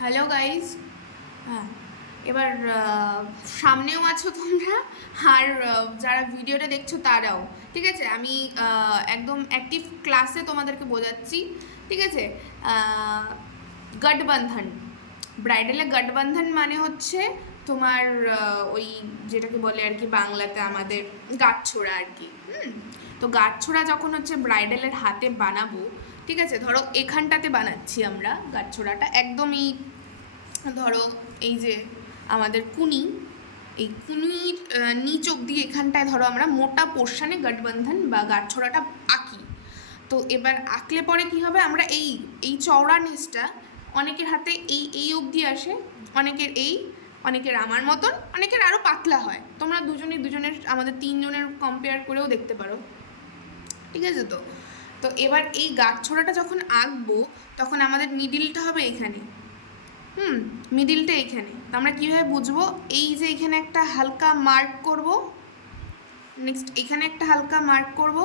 Hello guys. হ্যাঁ, এবার সামনেও আছো তোমরা, আর যারা ভিডিওটা দেখছো তারাও। ঠিক আছে, আমি একদম অ্যাক্টিভ ক্লাসে তোমাদেরকে বোঝাচ্ছি। ঠিক আছে, গঠবন্ধন, ব্রাইডালে গঠবন্ধন মানে হচ্ছে তোমার ওই যেটাকে বলে আর কি বাংলাতে আমাদের গাঁটছড়া আর কি। তো গাঁটছড়া যখন হচ্ছে ব্রাইডালের হাতে বানাবো, ঠিক আছে, ধরো এখানটাতে বানাচ্ছি আমরা গাঁটছড়াটা একদমই, ধরো এই যে আমাদের কুনি, এই কুনির নিচ অব্দি এখানটায় ধরো আমরা মোটা পোর্শনে গঠবন্ধন বা গাঁটছড়াটা আঁকি। তো এবার আঁকলে পরে কি হবে, আমরা এই এই চওড়া নিচটা অনেকের হাতে এই এই অবধি আসে, অনেকের এই, অনেকের আমার মতন, অনেকের আরও পাতলা হয়। তোমরা দুজনের আমাদের তিনজনের কম্পেয়ার করেও দেখতে পারো। ঠিক আছে, তো তো এবার এই গাঁটছড়াটা যখন আঁকবো তখন আমাদের মিডিলটা হবে এখানে। মিডিলটা এখানে। তো আমরা কীভাবে বুঝবো, এই যে এখানে একটা হালকা মার্ক করব, নেক্সট এখানে একটা হালকা মার্ক করব,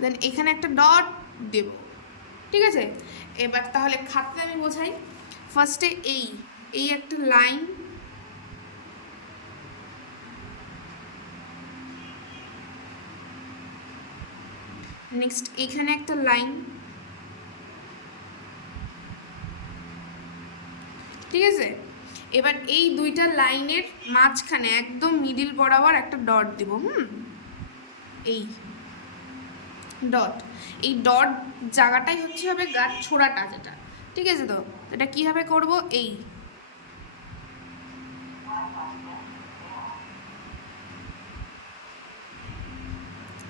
দেন এখানে একটা ডট দেব। ঠিক আছে, এবার তাহলে খাতায় আমি বোঝাই। ফার্স্টে এই এই একটা লাইন, নেক্সট এখানে একটা লাইন। ঠিক আছে, এবার এই দুইটা লাইনের মাঝখানে একদম মিডিল বরাবর একটা ডট দেব। এই ডট, এই ডট জায়গাটাই হচ্ছে হবে গাঁটছড়াটা যেটা। ঠিক আছে, তো এটা কীভাবে করব, এই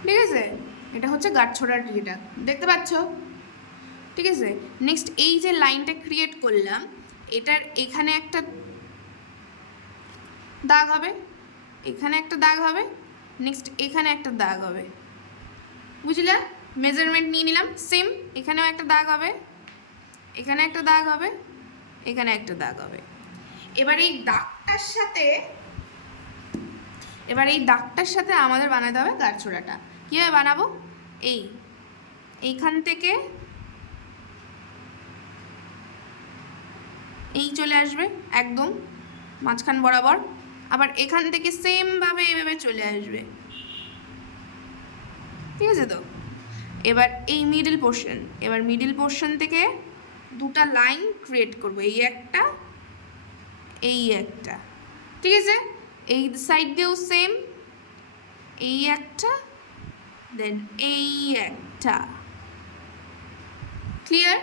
ঠিক আছে, এটা হচ্ছে গাঁটছড়ার ইয়েটা, দেখতে পাচ্ছ? ঠিক আছে, নেক্সট এই যে লাইনটা ক্রিয়েট করলাম, এটার এখানে একটা দাগ হবে, এখানে একটা দাগ হবে, নেক্সট এখানে একটা দাগ হবে। বুঝলে? মেজারমেন্ট নিয়ে নিলাম, সেম এখানেও একটা দাগ হবে, এখানে একটা দাগ হবে, এখানে একটা দাগ হবে। এবার এই দাগটার সাথে আমাদের বানাতে হবে গাঁটছড়াটা। কীভাবে বানাবো, এইখান থেকে এই চলে আসবে একদম মাঝখান বরাবর, আবার এখান থেকে সেমভাবে এভাবে চলে আসবে। ঠিক আছে, তো এবার এই মিডল পোর্শন থেকে দুটা লাইন ক্রিয়েট করবো, এই একটা, এই একটা। ঠিক আছে, এই সাইড দিয়েও সেম, এই একটা, দেন এই একটা। ক্লিয়ার?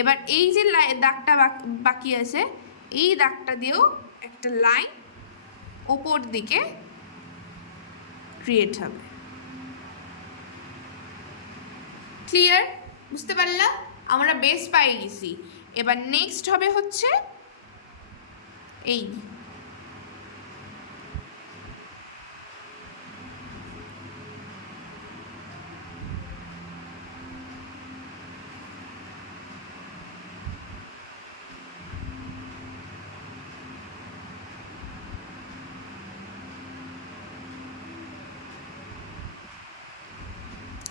এবার এই যে দাগটা বাকি আছে, এই দাগটা দিয়েও একটা লাইন ওপর দিকে ক্রিয়েট হবে। ক্লিয়ার? বুঝতে পারলা? আমরা বেস পাই গেছি। এবার নেক্সট হবে হচ্ছে এই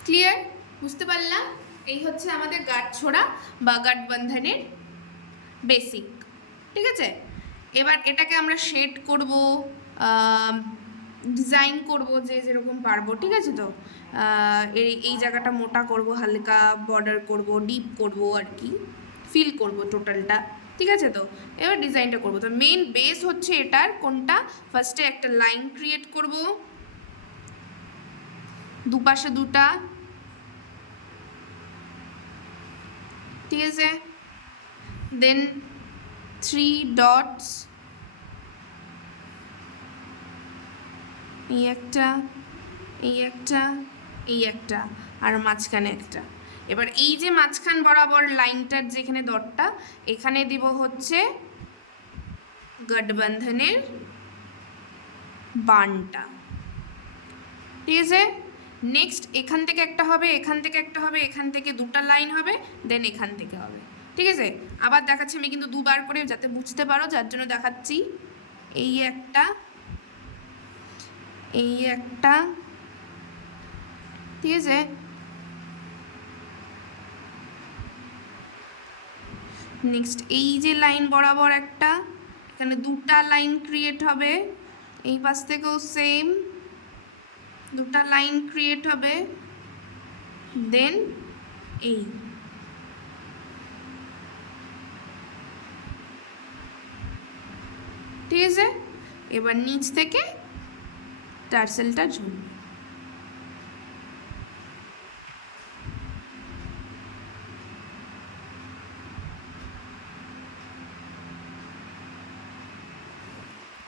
ক্লিয়ার? বুঝতে পারলাম? এই হচ্ছে আমাদের গাঁটছড়া বা গাঁটবন্ধনের বেসিক। ঠিক আছে, এবার এটাকে আমরা শেড করব, ডিজাইন করব যে যেরকম পারবো। ঠিক আছে, তো এই জায়গাটা মোটা করব, হালকা বর্ডার করব, ডিপ করব আর কি, ফিল করব টোটালটা। ঠিক আছে, তো এবার ডিজাইনটা করব। তো মেন বেস হচ্ছে এটার কোনটা, ফার্স্টে একটা লাইন ক্রিয়েট করব, দুপাশে দুটা। ঠিক আছে, দেন 3 ডটস, এই একটা, এই একটা, এই একটা, আর মাঝখানে একটা। এবার এই যে মাঝখান বরাবর লাইনটার যেখানে ডটটা, এখানে দিব হচ্ছে গঠবন্ধনের বানটা। ঠিক আছে, নেক্সট এখান থেকে একটা হবে, এখান থেকে একটা হবে, এখান থেকে দুটা লাইন হবে, দেন এখান থেকে হবে। ঠিক আছে, আবার দেখাচ্ছি আমি কিন্তু দুবার করে যাতে বুঝতে পারো, যার জন্য দেখাচ্ছি। এই একটা, এই একটা। ঠিক আছে, নেক্সট এই যে লাইন বরাবর একটা, এখানে দুটা লাইন ক্রিয়েট হবে, এই পাশ থেকেও সেম দুটা লাইন ক্রিয়েট হবে, দেন এই ঠিক আছে। এবার নিচ থেকে টার্সেলটা ঝুলবে।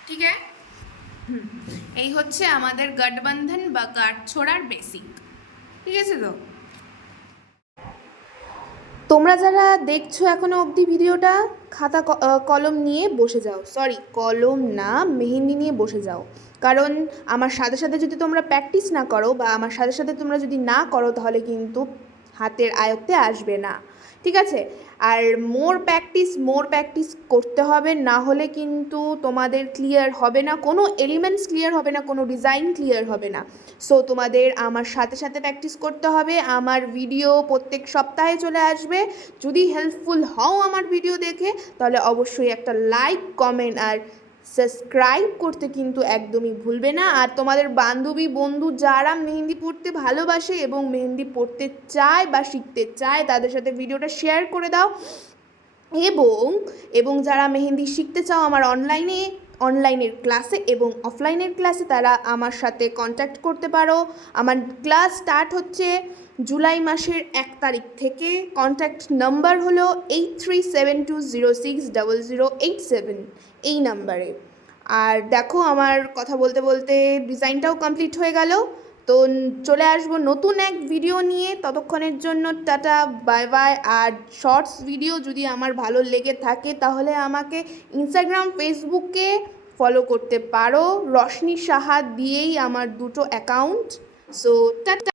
ঠিক আছে, এই হচ্ছে আমাদের গঠবন্ধন বা গাঁটছড়ার বেসিক। ঠিক আছে তো? তোমরা যারা দেখছো এখনো অবধি ভিডিওটা, খাতা কলম নিয়ে বসে যাও, সরি কলম না, মেহেন্দি নিয়ে বসে যাও। কারণ আমার সাথে সাথে যদি তোমরা প্র্যাকটিস না করো বা আমার সাথে সাথে তোমরা যদি না করো, তাহলে কিন্তু হাতের আয়ত্তে আসবে না। ঠিক আছে? আর মোর প্র্যাকটিস করতে হবে, না হলে কিন্তু তোমাদের ক্লিয়ার হবে না, কোনো এলিমেন্টস ক্লিয়ার হবে না, কোনো ডিজাইন ক্লিয়ার হবে না। সো তোমাদের আমার সাথে সাথে প্র্যাকটিস করতে হবে। আমার ভিডিও প্রত্যেক সপ্তাহে চলে আসবে। যদি হেল্পফুল হও আমার ভিডিও দেখে, তাহলে অবশ্যই একটা লাইক, কমেন্ট আর সাবস্ক্রাইব করতে কিন্তু একদমই ভুলবে না। আর তোমাদের বান্ধবী বন্ধু যারা মেহেন্দি পড়তে ভালোবাসে এবং মেহেন্দি পড়তে চায় বা শিখতে চায়, তাদের সাথে ভিডিওটা শেয়ার করে দাও। এবং যারা মেহেন্দি শিখতে চাও আমার অনলাইনের ক্লাসে এবং অফলাইনের ক্লাসে, তারা আমার সাথে কন্ট্যাক্ট করতে পারো। আমার ক্লাস স্টার্ট হচ্ছে জুলাই মাসের 1 তারিখ থেকে। কন্ট্যাক্ট নাম্বার হলো 8372060087, এই নাম্বারে। আর দেখো, আমার কথা বলতে বলতে ডিজাইনটাও কমপ্লিট হয়ে গেল। তো চলে আসবো নতুন এক ভিডিও নিয়ে, ততক্ষণের জন্য টাটা, বাই বাই। আর শর্টস ভিডিও যদি আমার ভালো লেগে থাকে, তাহলে আমাকে ইনস্টাগ্রাম, ফেসবুকে ফলো করতে পারো। রশনি সাহা দিয়েই আমার দুটো অ্যাকাউন্ট। So tata.